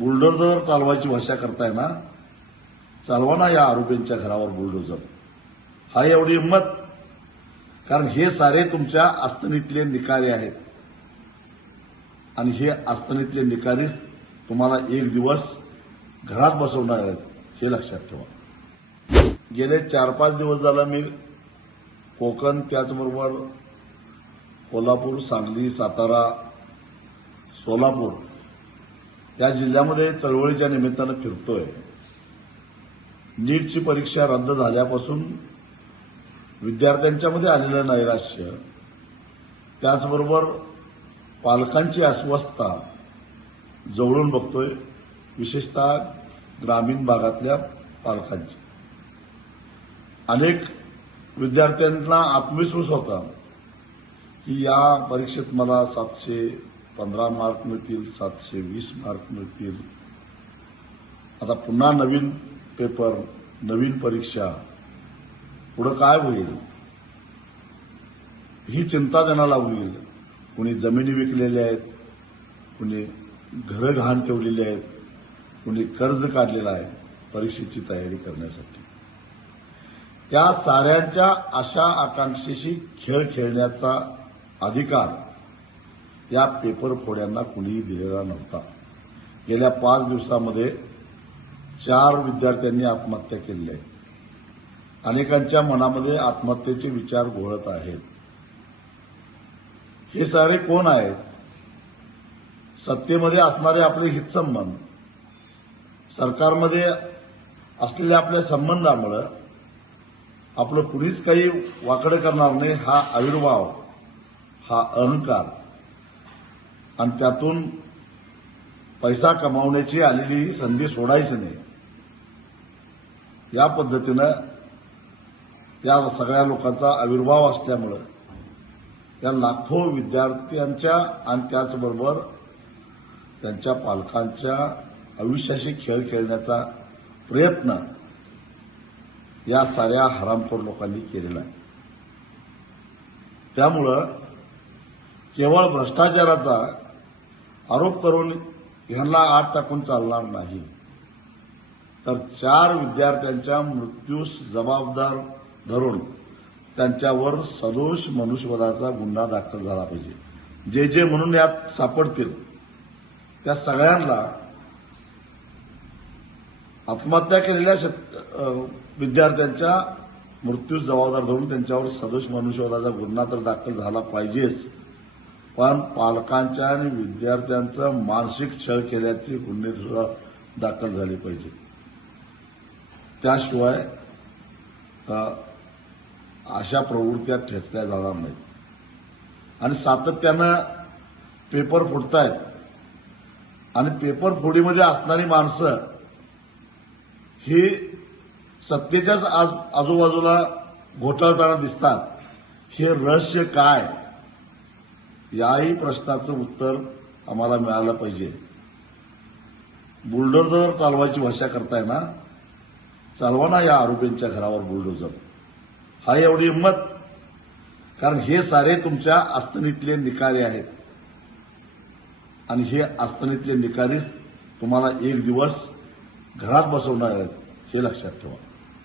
Bulldozer चालवायची भाषा करताय ना, चालवा ना या आरोपींच्या घरावर बुलडोझर. हा एवढी हिंमत? कारण हे सारे तुमच्या आस्थनीतले निकारी आहेत आणि हे आस्थनीतले निकारीच तुम्हाला एक दिवस घरात बसवणार आहेत, हे लक्षात ठेवा. गेले 4-5 दिवस झाला मी कोकण, त्याचबरोबर कोल्हापूर, सांगली, सातारा, सोलापूर या जिल्ह्यामध्ये चळवळीच्या निमित्तानं फिरतोय. नीटची परीक्षा रद्द झाल्यापासून विद्यार्थ्यांच्यामध्ये आलेलं नैराश्य, त्याचबरोबर पालकांची अस्वस्थता जवळून बघतोय, विशेषतः ग्रामीण भागातल्या पालकांची. अनेक विद्यार्थ्यांना आत्मविश्वास होता की या परीक्षेत मला 715 मार्क मिळतील, 720 मार्क मिळतील. आता पुन्हा नवीन पेपर, नवीन परीक्षा, पुढं काय होईल ही चिंता त्यांना लागली. कुणी जमिनी विकलेल्या आहेत, कुणी घरं घाण ठेवलेली आहेत, कुणी कर्ज काढलेलं आहे परीक्षेची तयारी करण्यासाठी. त्या साऱ्यांच्या आशा आकांक्षेशी खेळ खेळण्याचा अधिकार या पेपर फोड्यांना कुणीही दिलेला नव्हता. गेल्या 5 दिवसामध्ये 4 विद्यार्थ्यांनी आत्महत्या केली आहे. अनेकांच्या मनामध्ये आत्महत्येचे विचार घोळत आहेत. हे सारे कोण आहेत? सत्तेमध्ये असणारे आपले हितसंबंध, सरकारमध्ये असलेल्या आपल्या संबंधामुळे आपलं कुणीच काही वाकडं करणार नाही हा आविर्भाव, हा अहंकार आणि त्यातून पैसा कमावण्याची आलेली ही संधी सोडायची नाही, या पद्धतीनं या सगळ्या लोकांचा आविर्भाव असल्यामुळं या लाखो विद्यार्थ्यांच्या आणि त्याचबरोबर त्यांच्या पालकांच्या आयुष्याशी खेळ खेळण्याचा प्रयत्न या साऱ्या हरामखोर लोकांनी केलेला आहे. त्यामुळं केवळ भ्रष्टाचाराचा आरोप करून ह्यांना आत टाकून चालणार नाही, तर 4 विद्यार्थ्यांच्या मृत्यूस जबाबदार धरून त्यांच्यावर सदोष मनुष्यवधाचा गुन्हा दाखल झाला पाहिजे. जे जे म्हणून यात सापडतील त्या सगळ्यांना आत्महत्या केलेल्या विद्यार्थ्यांच्या मृत्यूस जबाबदार धरून त्यांच्यावर सदोष मनुष्यवधाचा गुन्हा तर दाखल झाला पाहिजेच, पण पालकांच्या आणि विद्यार्थ्यांचा मानसिक छळ केल्याचे गुन्हे सुद्धा दाखल झाले पाहिजे. त्याशिवाय अशा प्रवृत्त्या ठेचल्या जाणार नाहीत. आणि सातत्यानं पेपर फुटतायत आणि पेपर फोडीमध्ये असणारी माणसं ही सत्तेच्याच आजूबाजूला घोटाळताना दिसतात. हे रहस्य काय, याही प्रश्नाचं उत्तर आम्हाला मिळालं पाहिजे. बुलडोझर चालवायची भाषा करताय ना, चालवा ना या आरोपींच्या घरावर बुलडोझर. हा एवढी हिंमत? कारण हे सारे तुमच्या आस्थनीतले निकारी आहेत आणि हे आस्थनीतले निकारीच तुम्हाला एक दिवस घरात बसवणार आहेत, हे लक्षात ठेवा.